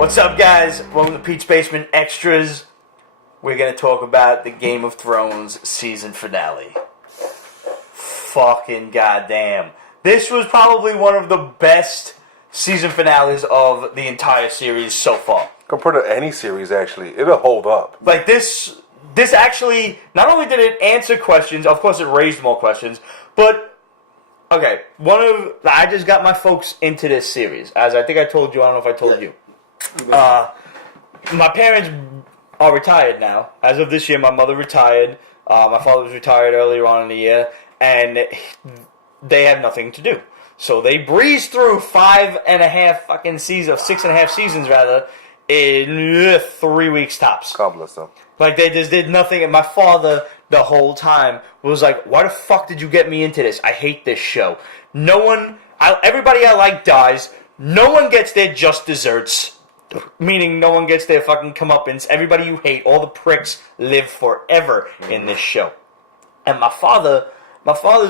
What's up, guys? Welcome to Pete's Basement Extras. We're going to talk about the Game of Thrones season finale. Fucking goddamn. This was probably one of the best season finales of the entire series so far. Compared to any series, actually, it'll hold up. Like, this actually, not only did it answer questions, of course it raised more questions, but, okay, I just got my folks into this series, as I think I told you, I don't know if I told you. My parents are retired now. As of this year, my mother retired. My father was retired earlier on in the year, and they have nothing to do. So they breezed through 5.5 fucking seasons, 6.5 seasons rather, in 3 weeks tops. God bless them. Like, they just did nothing, and my father, the whole time, was like, why the fuck did you get me into this? I hate this show. Everybody I like dies. No one gets their just desserts. Meaning no one gets their fucking comeuppance. Everybody you hate, all the pricks, live forever in this show. And my father's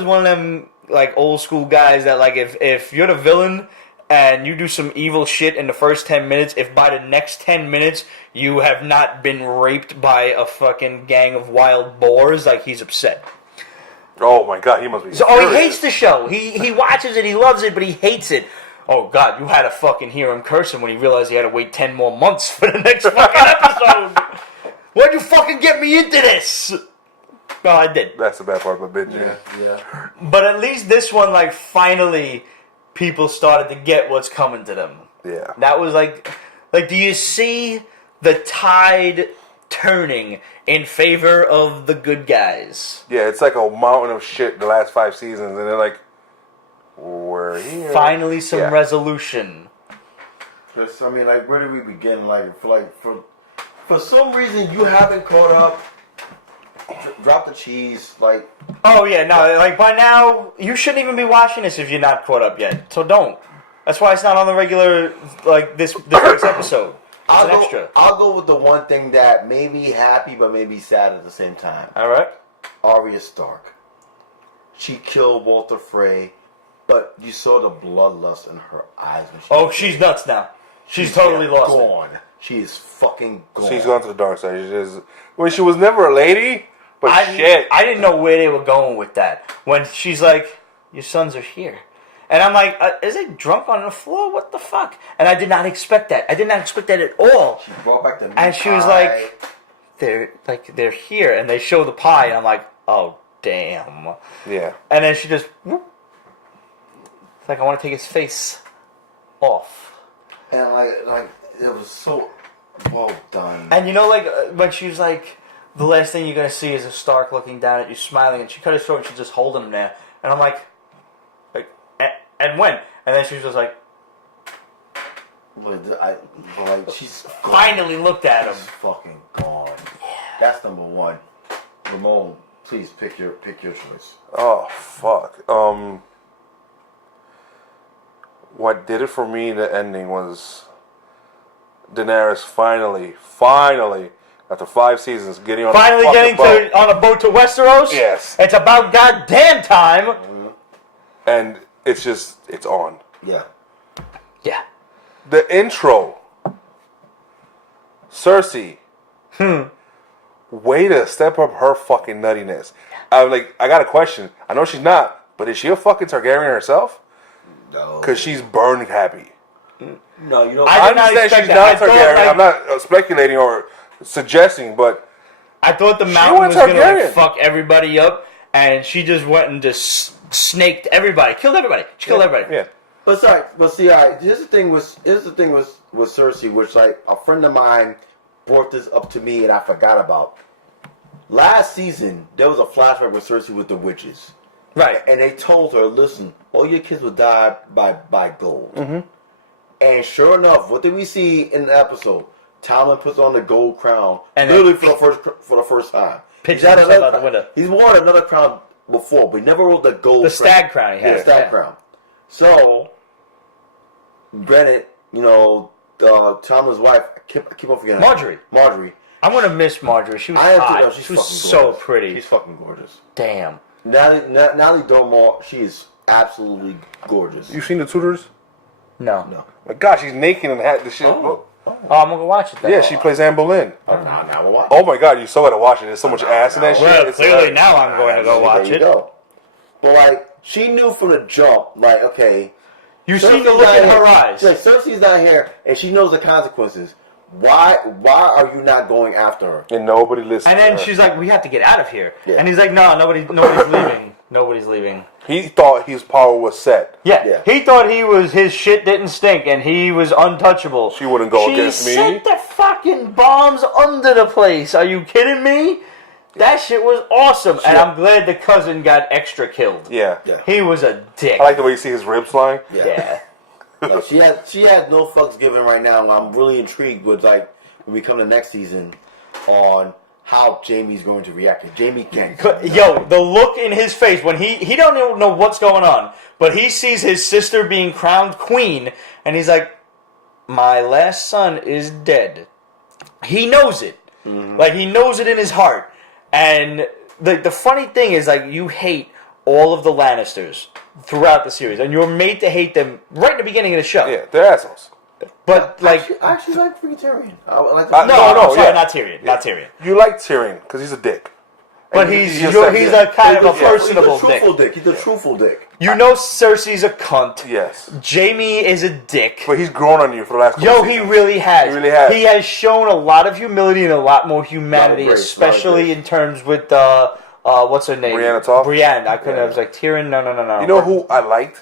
one of them, like, old school guys that, like, if you're the villain and you do some evil shit in the first 10 minutes, if by the next 10 minutes you have not been raped by a fucking gang of wild boars, like, he's upset. Oh my god, he must be he hates the show. He watches it, he loves it, but he hates it. Oh, God, you had to fucking hear him cursing when he realized he had to wait 10 more months for the next fucking episode. Why'd you fucking get me into this? No, I did. That's the bad part of the binge. Yeah. But at least this one, like, finally, people started to get what's coming to them. Yeah. That was like, do you see the tide turning in favor of the good guys? Yeah, it's like a mountain of shit the last 5 seasons, and they're like, we're here. Finally, some resolution. Because, I mean, like, where do we begin? For some reason, you haven't caught up. Drop the cheese, like. Oh yeah, no, like by now you shouldn't even be watching this if you're not caught up yet. So don't. That's why it's not on the regular, like this week's episode. It's an extra. I'll go with the one thing that made me happy but made me sad at the same time. All right. Arya Stark. She killed Walter Frey, but you saw the bloodlust in her eyes when she's nuts now. She's totally lost gone. it. She is fucking gone. She's gone to the dark side. She was never a lady, but I didn't know where they were going with that. When she's like, your sons are here. And I'm like, is it drunk on the floor? What the fuck? And I did not expect that. I did not expect that at all. She brought back the meat and she was pie. they're here. And they show the pie, and I'm like, oh, damn. Yeah. And then she just, whoop. It's like, I want to take his face off. And like it was so well done. And you know, like, when she was like, the last thing you're going to see is a Stark looking down at you, smiling, and she cut his throat, and she's just holding him there. And I'm like, and when? And then she was just like, she's finally looked at him. She's fucking gone. Yeah. That's number one. Ramon, please pick your choice. Oh fuck. What did it for me? The ending was Daenerys finally, after 5 seasons, getting on on a boat to Westeros. Yes. It's about goddamn time. Mm-hmm. And it's on. Yeah. Yeah. The intro. Cersei. Way to step up her fucking nuttiness. I got a question. I know she's not, but is she a fucking Targaryen herself? No. Because she's burned happy. No, you don't. I understand she's not Targaryen. I'm not speculating or suggesting, but I thought the mountain was going to fuck everybody up, and she just went and just snaked everybody, killed everybody. She killed everybody. Yeah. But see, all right. Here's the thing with Cersei, which like a friend of mine brought this up to me, and I forgot about. Last season, there was a flashback with Cersei with the witches, right? And they told her, "Listen, all your kids will die by gold." Mm-hmm. And sure enough, what did we see in the episode? Tomlin puts on the gold crown, and literally for the first time. Pitches himself out the window. He's worn another crown before, but he never wore the gold. The stag crown he had. The stag crown. So, granted, Tomlin's wife, I keep on forgetting. Marjorie. I'm gonna miss Marjorie. She was hot. She was so pretty. She's fucking gorgeous. Damn. Natalie Dormer, she is absolutely gorgeous. You seen the Tudors? No. My God, she's naked and had the shit. Oh. Oh, I'm gonna go watch it then. Yeah, she plays Anne Boleyn. Now we'll watch. Oh my god, you so gotta watch it. There's so much ass in that shit. Well, It's clearly hilarious. now I'm going to go watch There you it. go. But like, she knew from the jump, like, okay, You see Cersei's the look not in her here. eyes. Like, Cersei's not here, and she knows the consequences. Why are you not going after her? And nobody listens. And to then her. she's like, "We have to get out of here." Yeah. And he's like, "No, nobody's leaving. Nobody's leaving." He thought his power was set. Yeah. He thought his shit didn't stink and he was untouchable. She wouldn't go against me. She sent the fucking bombs under the place. Are you kidding me? That shit was awesome, and I'm glad the cousin got extra killed. Yeah. He was a dick. I like the way you see his ribs flying. Yeah. No, she has no fucks given right now. And I'm really intrigued with like when we come to next season on how Jaime's going to react. And Jaime can't. Yo, the look in his face when he don't even know what's going on, but he sees his sister being crowned queen, and he's like, "My last son is dead." He knows it, like he knows it in his heart. And the funny thing is, like, you hate all of the Lannisters throughout the series, and you're made to hate them right in the beginning of the show. Yeah, they're assholes. But like, I actually like freaking Tyrion. I like No, no, sorry, yeah. not Tyrion, not Tyrion. You like Tyrion because he's a dick. But And he's just a kind of a He's personable a truthful dick. He's a truthful dick. You know, Cersei's a cunt. Yes. Jaime is a dick. But he's grown on you for the last couple Yo, seasons. he really has. He really has. He has shown a lot of humility and a lot more humanity, Lot of grace, especially lot of in terms with what's her name? Brienne Tarth? Brienne. I couldn't. I was like Tyrion. No. You know who I liked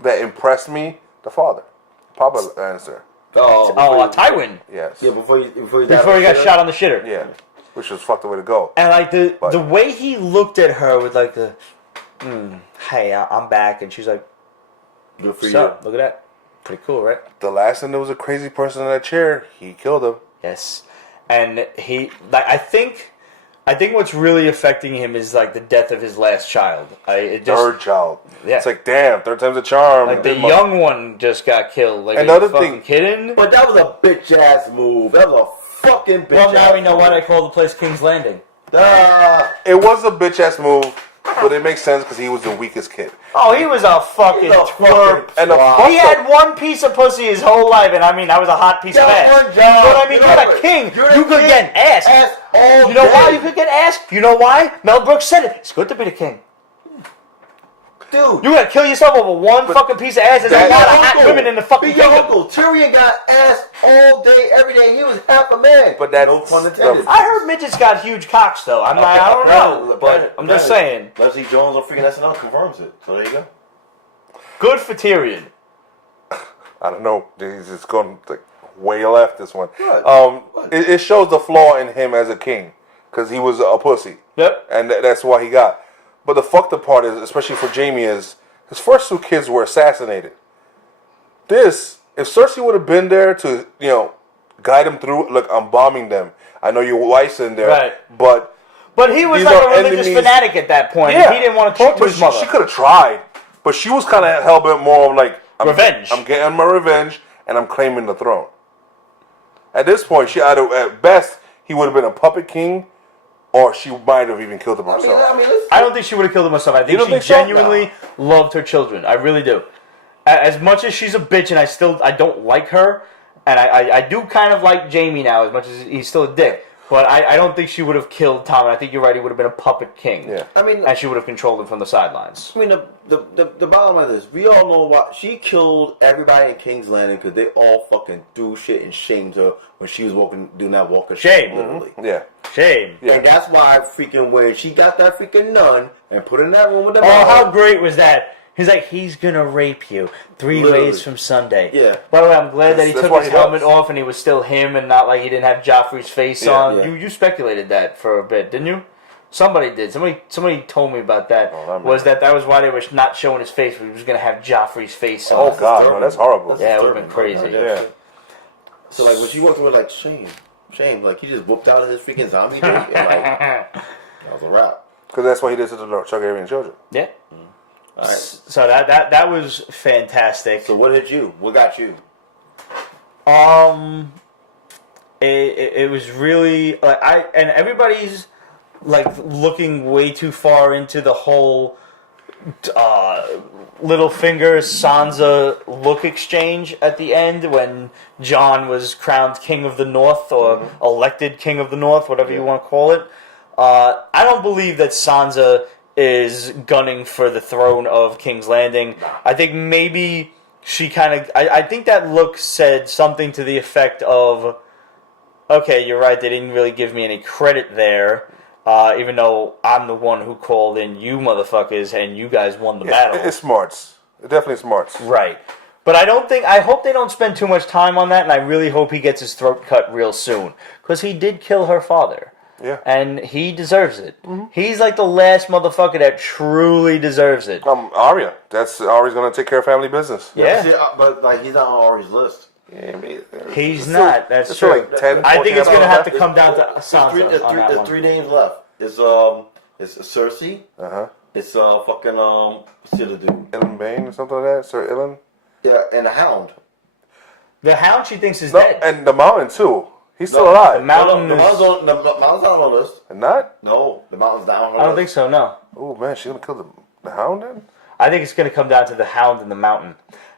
that impressed me? The father. Papa Lannister. Tywin. Yes. Yeah, before he Got shot on the shitter. Yeah. Which was fucked the way to go. And like the But- way he looked at her with like the, hey, I'm back, and she's like, Good for what's you. up? Look at that. Pretty cool, right? The last time there was a crazy person in that chair, he killed him. Yes, and he like I think what's really affecting him is like the death of his last child. Third child. Yeah. It's like, damn, third time's a charm. Like the young one just got killed. Like, Another are you fucking thing- kidding? But that was a bitch ass move. That was a fucking bitch. Well, now we know why move. they call the place King's Landing. It was a bitch ass move, but it makes sense because he was the weakest kid. Oh, he was a fucking He's a twerp. And the Wow. fucked He up- had one piece of pussy his whole life, and I mean, that was a hot piece of Got ass. one job. But I mean, you're Remember, the king. you're the You could king. get ass. Ass all You know day. why you could get ass? You know why? Mel Brooks said it. It's good to be the king. Dude. You gotta kill yourself over one fucking piece of ass. There's a That- lot of Your hot uncle. women in the fucking Be your kingdom. uncle. Tyrion got ass all day, every day. He was half a man. But that's no pun intended. I heard midgets got huge cocks, though. I don't know, but I'm just saying. Leslie Jones on freaking SNL confirms it. So there you go. Good for Tyrion. I don't know. He's just going like way left this one. What? It shows the flaw in him as a king because he was a pussy. Yep. And that's why he got. But the fucked up part is, especially for Jaime, is his first two kids were assassinated. If Cersei would have been there to, guide him through, look, I'm bombing them. I know your wife's in there, Right. but But he was These like a are religious enemies. fanatic at that point. yeah, He didn't want to talk to but his mother. She could have tried, but she was kind of hell bent more of like Revenge. I'm getting my revenge, and I'm claiming the throne. At this point, at best he would have been a puppet king, or she might have even killed him herself. I don't think she would have killed him herself. I think don't she think so? genuinely loved her children. I really do. As much as she's a bitch, and I don't like her, and I do kind of like Jaime now, as much as he's still a dick. But I don't think she would have killed Tom, and I think you're right, he would have been a puppet king. Yeah. And she would have controlled him from the sidelines. The bottom line is, we all know why she killed everybody in King's Landing because they all fucking threw shit and shamed her when she was doing that walk of shame, Shame. literally. Yeah. Shame. Yeah. And that's why freaking when she got that freaking nun and put her in that room with the Oh, how great was that? He's like, he's gonna rape you 3 Literally. days from Sunday. Yeah. By the way, I'm glad that he That's took why his he helmet helps. off and he was still him and not like he didn't have Joffrey's face Yeah, on. yeah. You speculated that for a bit, didn't you? Somebody did. Somebody told me about that. That was why they were not showing his face. He was gonna have Joffrey's face on. Oh God, no, that's horrible. Yeah, it would've been crazy. Yeah. So like when she walked away, like shame, like he just whooped out of his freaking zombie dude, and like that was a wrap. Because that's what he did to the Targaryen children. Yeah. All right. So that was fantastic. So what hit you? What got you? It was really like everybody's like looking way too far into the whole Littlefinger Sansa look exchange at the end when Jon was crowned King of the North or elected King of the North, whatever you want to call it. I don't believe that Sansa is gunning for the throne of King's Landing. I think maybe she kind of... I think that look said something to the effect of, okay, you're right, they didn't really give me any credit there. Even though I'm the one who called in you motherfuckers and you guys won the battle. It's smarts. It definitely smarts. Right. But I hope they don't spend too much time on that, and I really hope he gets his throat cut real soon. Because he did kill her father. Yeah. And he deserves it. He's like the last motherfucker that truly deserves it. Arya. Arya's going to take care of family business. Yeah. See, but like he's not on Arya's list. Yeah, I mean, He's not. That's it's true. like 10, I think it's going to have to episodes come down to Sansa. There's three names left. It's Cersei. It's fucking what's the other dude? Ilan Bane or something like that. Sir Ilan. Yeah, and the Hound. The Hound she thinks is dead. And the Mountain too. He's still alive. The Mountain the is... Mountain's not on the list. And not? No, the Mountain's down on the I don't list. think so, no. Oh man, she's gonna kill the Hound then? I think it's going to come down to the Hound and the Mountain.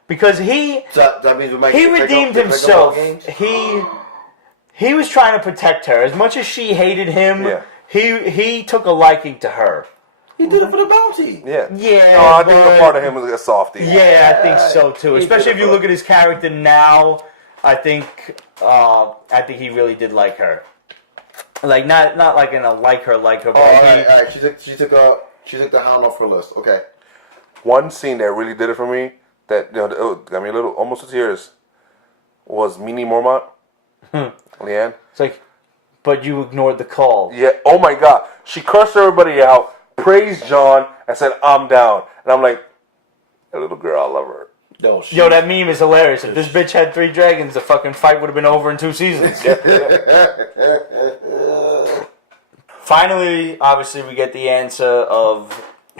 Because That means we might he get to redeemed pick up all himself. games? He was trying to protect her. As much as she hated him, Yeah. he took a liking to her. He did it for the bounty. Yeah. Yeah, No, I think but- a part of him is a softie. Yeah, I think so too. He Especially did if it you for- look at his character now, I think he really did like her. Like not like in a like her, but Oh, all right. She took the Hound off her list. Okay. One scene that really did it for me, that got me a little almost to tears, was Mini Mormont. Leanne. It's like, but you ignored the call. Yeah. Oh my God. She cursed everybody out, praised Jon, and said, "I'm down." And I'm like, that little girl, I love her. No, Yo, that meme is hilarious. If this bitch had 3 dragons, the fucking fight would have been over in 2 seasons. Finally, obviously, we get the answer of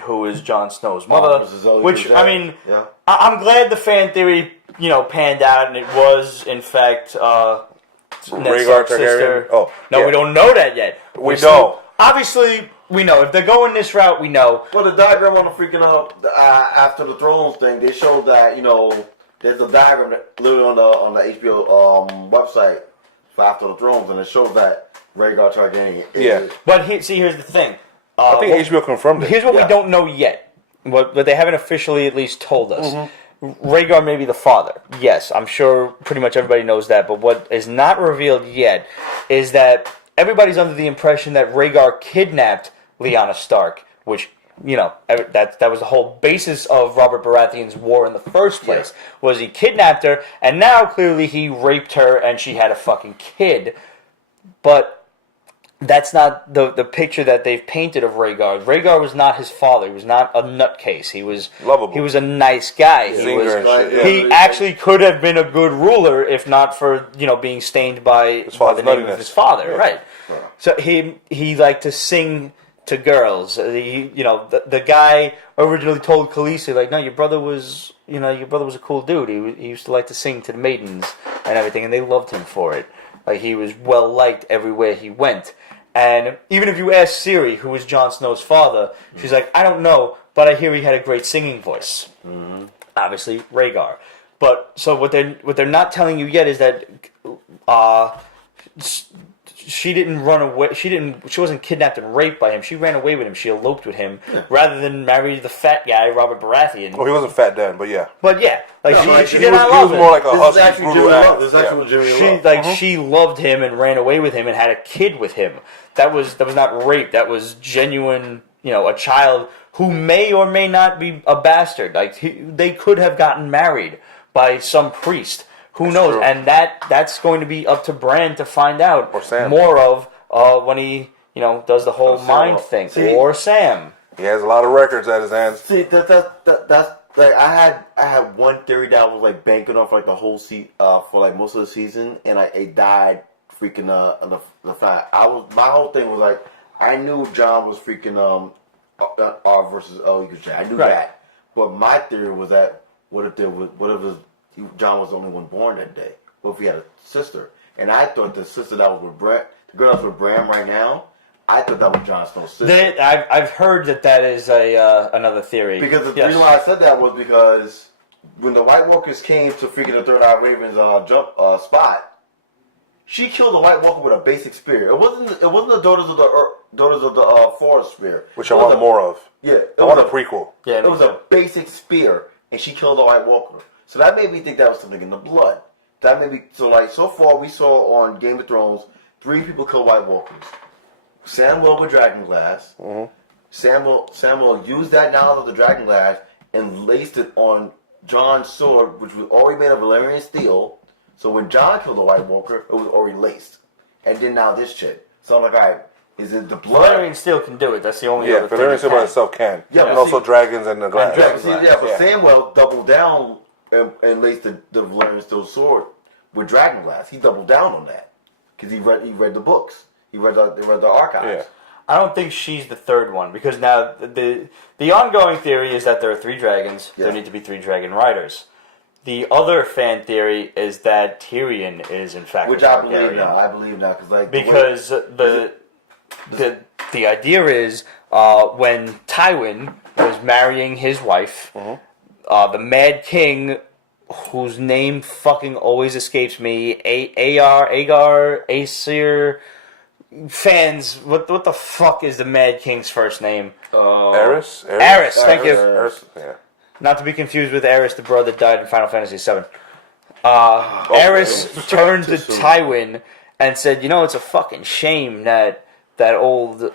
who is Jon Snow's mother. Which, I mean, yeah. I'm glad the fan theory, panned out, and it was, in fact, Ned Rhaegar Stark's Targaryen? sister. Oh, No, yeah. we don't know that yet. We know. Obviously, we know. If they're going this route, we know. Well, the diagram on the freaking After the Thrones thing, they showed that there's a diagram that literally on the HBO website for After the Thrones, and it shows that Rhaegar Targaryen. Yeah. But here's the thing. I think HBO confirmed it. Here's what Yeah. we don't know yet. But they haven't officially at least told us. Mm-hmm. Rhaegar may be the father. Yes, I'm sure pretty much everybody knows that. But what is not revealed yet is that everybody's under the impression that Rhaegar kidnapped Lyanna Stark, which, that was the whole basis of Robert Baratheon's war in the first place, was he kidnapped her, and now clearly he raped her and she had a fucking kid. But that's not the picture that they've painted of Rhaegar. Rhaegar was not his father. He was not a nutcase. He was lovable. He was a nice guy. Singer and shit, yeah. He actually could have been a good ruler if not for being stained by the name of his father. Yeah. Right. So he liked to sing to girls. The guy originally told Khaleesi, like, no, your brother was a cool dude. He used to like to sing to the maidens and everything, and they loved him for it. Like, he was well liked everywhere he went. And even if you ask Ciri, who was Jon Snow's father, she's like, I don't know, but I hear he had a great singing voice. Mm-hmm. Obviously, Rhaegar. But so what they're not telling you yet is that she didn't run away. She wasn't kidnapped and raped by him. She ran away with him. She eloped with him rather than marry the fat guy, Robert Baratheon. Oh, he wasn't fat then, but yeah. But yeah, she He did not love was him. more like a This is husky, actually brutal Jimmy ass. Love. This is actually Jimmy Love. She loved him and ran away with him and had a kid with him. That was not rape. That was genuine. A child who may or may not be a bastard. Like they could have gotten married by some priest. Who knows? True. And that's going to be up to Bran to find out Or Sam. more of when he does the whole Sam. mind thing. See- Or Sam. He has a lot of records at his hands. See, that's like I had one theory that I was like banking off like the whole for like most of the season, and it died freaking the fact my whole thing was like I knew John was freaking R versus O equals J. I knew Right. that, but my theory was that what if John was the only one born that day? What if he had a sister? And I thought the sister that was with Brett, the girl that's with Bram right now, I thought that was Jon Snow's sister. I've heard that is another theory. Because the reason why I said that was because when the White Walkers came to freaking the Third Eye Raven's spot, she killed the White Walker with a basic spear. It wasn't the Daughters of the Forest spear, which I want more of. Yeah, I want a prequel. Yeah, it was a basic spear, and she killed the White Walker. So that made me think that was something in the blood. That made me so far we saw on Game of Thrones 3 people kill White Walkers. Samwell with Dragonglass. Mm-hmm. Samwell used that knowledge of the Dragonglass and laced it on Jon's sword, which was already made of Valyrian steel. So when Jon killed the White Walker, it was already laced. And then now this shit. So I'm like, alright, is it the blood? Valyrian steel can do it. That's the only other thing. Valyrian steel by itself can. Yeah, and also dragons and the glass. But Samwell doubled down and laced the Valyrian steel sword with Dragonglass. He doubled down on that because he read the books. He read the archives. Yeah. I don't think she's the third one because now the ongoing theory is that there are 3 dragons. Yeah. There need to be 3 dragon riders. The other fan theory is that Tyrion is in fact which I believe now. I believe now because the idea is when Tywin was marrying his wife, the Mad King, whose name fucking always escapes me, Aesir. Fans, what the fuck is the Mad King's first name? Aerys? Thank you. Aerys, yeah. Not to be confused with Aerys, the brother that died in Final Fantasy VII. Aerys turned to Tywin and said, it's a fucking shame that old,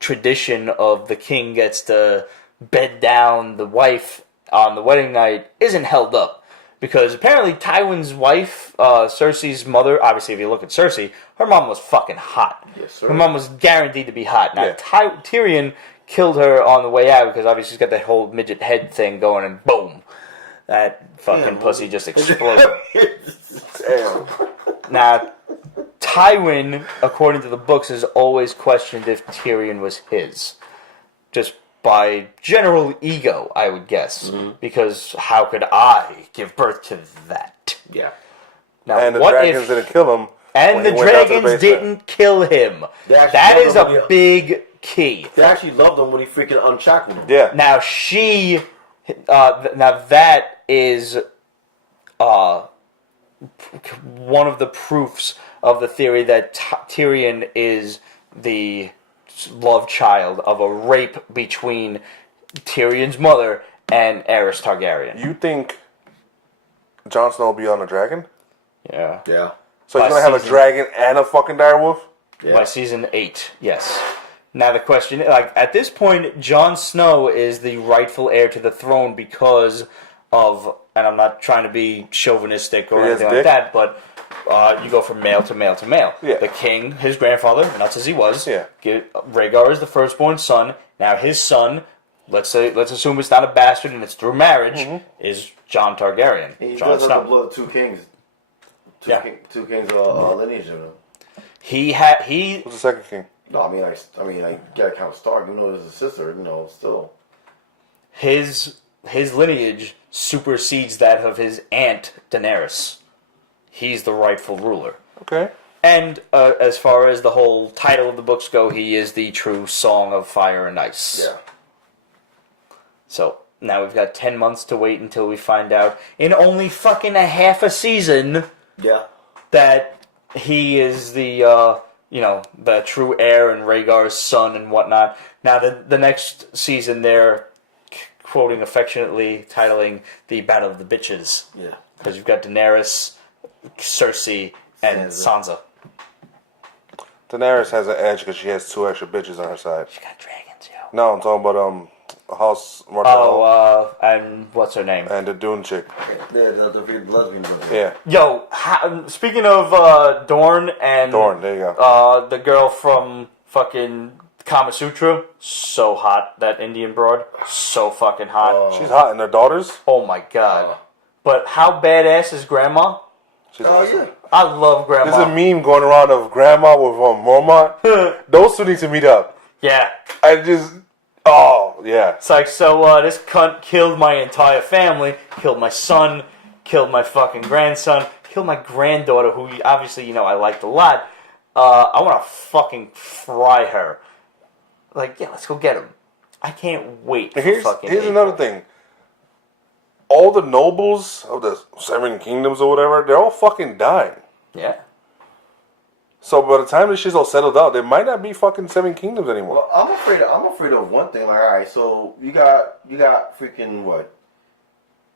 tradition of the king gets to bed down the wife on the wedding night isn't held up. Because apparently Tywin's wife, Cersei's mother, obviously if you look at Cersei, her mom was fucking hot. Yes, sir. Her mom was guaranteed to be hot. Now, Yeah. Tyrion killed her on the way out because obviously she's got that whole midget head thing going and boom. That fucking pussy just exploded. Damn. Now, Tywin, according to the books, has always questioned if Tyrion was his. Just by general ego, I would guess. Because how could I give birth to that? Yeah. Now, And the what dragons if, didn't kill him. and when the he went down to the dragons basement. didn't kill him. That is a big key. They actually loved him when he freaking unshackled him. Yeah. Now now that is one of the proofs of the theory that Tyrion is the love child of a rape between Tyrion's mother and Aerys Targaryen. You think Jon Snow will be on a dragon? Yeah. Yeah. So he's By going to have a season- dragon and a fucking direwolf? Yeah. By season 8, yes. Now the question, at this point, Jon Snow is the rightful heir to the throne because of, and I'm not trying to be chauvinistic or He has anything like dick? that, but you go from male to male to male. Yeah. The king, his grandfather, nuts as he was, Yeah. Rhaegar is the firstborn son. Now his son, let's assume it's not a bastard and it's through marriage, is Jon Targaryen. He Jon does have the Snow. blood of 2 kings. Yeah. Two kings lineage in him. He Who's the second king? No, I mean, I gotta count Stark. Even though it's a sister, still. his lineage supersedes that of his aunt Daenerys. He's the rightful ruler. Okay. And as far as the whole title of the books go, he is the true Song of Fire and Ice. Yeah. So now we've got 10 months to wait until we find out in only fucking a half a season Yeah. that he is the the true heir and Rhaegar's son and whatnot. Now the next season they're quoting affectionately titling the Battle of the Bitches. Yeah. Because you've got Daenerys, Cersei, and Sansa. Daenerys has an edge because she has 2 extra bitches on her side. She got dragons, yo. No, I'm talking about House Martell And what's her name? and the Dune chick. Yeah, the lesbians. Yeah. Yo, speaking of Dorne and Dorne, there you go. the girl from fucking Kama Sutra, so hot. That Indian broad, so fucking hot. She's hot, and their daughters? Oh my god. But how badass is Grandma? She's Oh awesome. yeah. I love There's Grandma. a meme going around of Grandma with Mormont. Those 2 need to meet up. Yeah. Yeah. It's like, so this cunt killed my entire family, killed my son, killed my fucking grandson, killed my granddaughter, who obviously, I liked a lot. I want to fucking fry her. Like, yeah, let's go get him. I can't wait for Here's fucking another thing. All the nobles of the 7 kingdoms or whatever, they're all fucking dying. Yeah. So by the time this shit's all settled out, there might not be fucking 7 kingdoms anymore. Well, I'm afraid of one thing. Like, all right, so you got freaking what,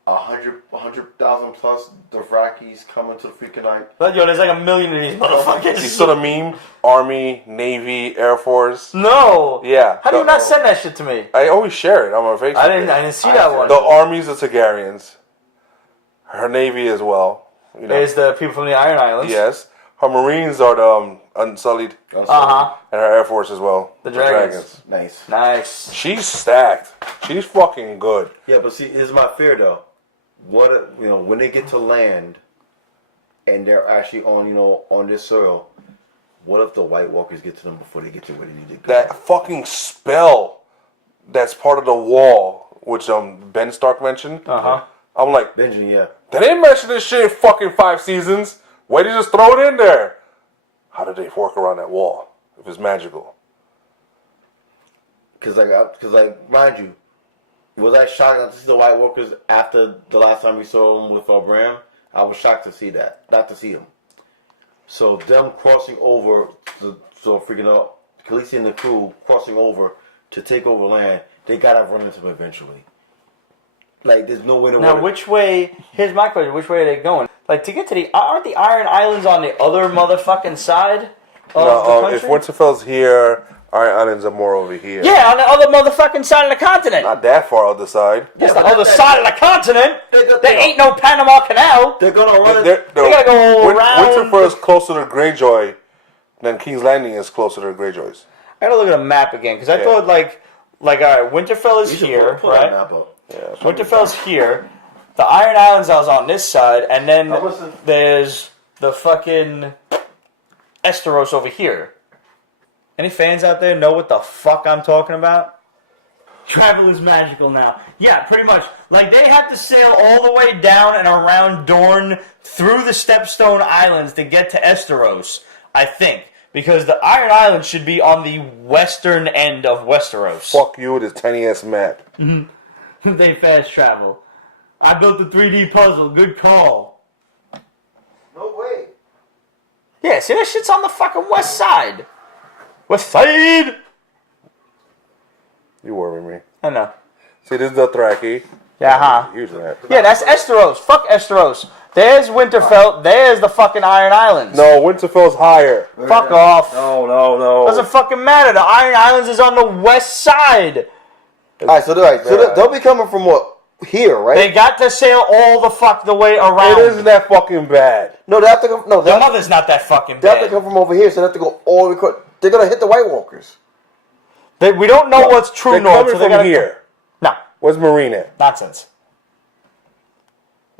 100,000 plus Dothrakis coming to the freaking like. But yo, there's like a million of these motherfuckers. You saw the meme? Army, Navy, Air Force. No. Yeah. How do you not send that shit to me? I always share it on my Facebook. I didn't see that one. The armies of Targaryens. Her Navy as well. You know. There's the people from the Iron Islands. Yes. Her Marines are the Unsullied. Uh-huh. And her Air Force as well. The Dragons. Nice. She's stacked. She's fucking good. Yeah, but see, here's my fear though. What when they get to land, and they're actually on this soil, what if the White Walkers get to them before they get to where they need to go? That fucking spell that's part of the wall, which Ben Stark mentioned. Uh-huh. I'm like, Benjamin, yeah. they didn't mention this shit in fucking 5 seasons. Why did you just throw it in there? How did they work around that wall if it's magical? Because mind you, was I shocked not to see the White Walkers after the last time we saw them with Bram? I was shocked to see that, not to see them. So them crossing over, freaking Khaleesi and the crew crossing over to take over land, they gotta run into them eventually. Like, there's no way to. Now, which way? Here's my question: which way are they going? Like, to get to aren't the Iron Islands on the other motherfucking side of the country? If Winterfell's here, Iron Islands are more over here. Yeah, on the other motherfucking side of the continent. Not that far other side. It's the other side of the continent. There ain't no Panama Canal. They're gonna run. They gotta go around. Winterfell is closer to Greyjoy than King's Landing is closer to Greyjoy's. I gotta look at a map again because I thought like all right, Winterfell is here, pull right? that map up. Yeah, Winterfell's here. The Iron Islands is on this side, and then there's the fucking Westeros over here. Any fans out there know what the fuck I'm talking about? Travel is magical now. Yeah, pretty much. Like, they have to sail all the way down and around Dorne through the Stepstone Islands to get to Westeros, I think. Because the Iron Islands should be on the western end of Westeros. Fuck you with this tiny-ass map. They fast travel. I built the 3D puzzle. Good call. No way. Yeah, see, that shit's on the fucking west side. West side! You worry me. I know. See, this is the Dothraki. Yeah, huh? Huge map. Yeah, that's Westeros. Fuck Westeros. There's Winterfell. There's the fucking Iron Islands. No, Winterfell's higher. Fuck off. No. Doesn't fucking matter. The Iron Islands is on the west side. Alright, so they'll be coming from what? Here, right? They got to sail all the way around. It isn't that fucking bad. No, they have to come. No, The mother's not that fucking they have to bad. come from over here, so they have to go all the way across. They're gonna hit the White Walkers. We don't know what's true They're north. coming So they from gotta, here. No, Where's Marine at? nonsense.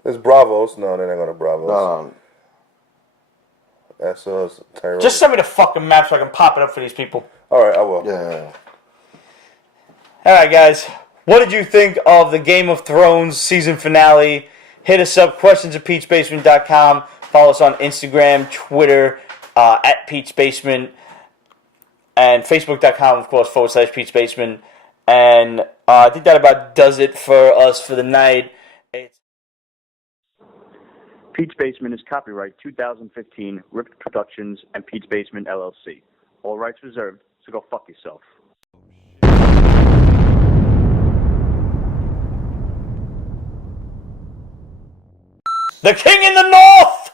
There's Bravos. No, they're not going to Bravos. No. That's Tyrone. Just send me the fucking map so I can pop it up for these people. All right, I will. Yeah. All right, guys. What did you think of the Game of Thrones season finale? Hit us up, questions@peachbasement.com. Follow us on Instagram, Twitter, at Peach Basement, and Facebook.com, of course, /PeachBasement. And I think that about does it for us for the night. Peach Basement is copyright 2015, Ripped Productions and Peach Basement LLC. All rights reserved, so go fuck yourself. The King in the North!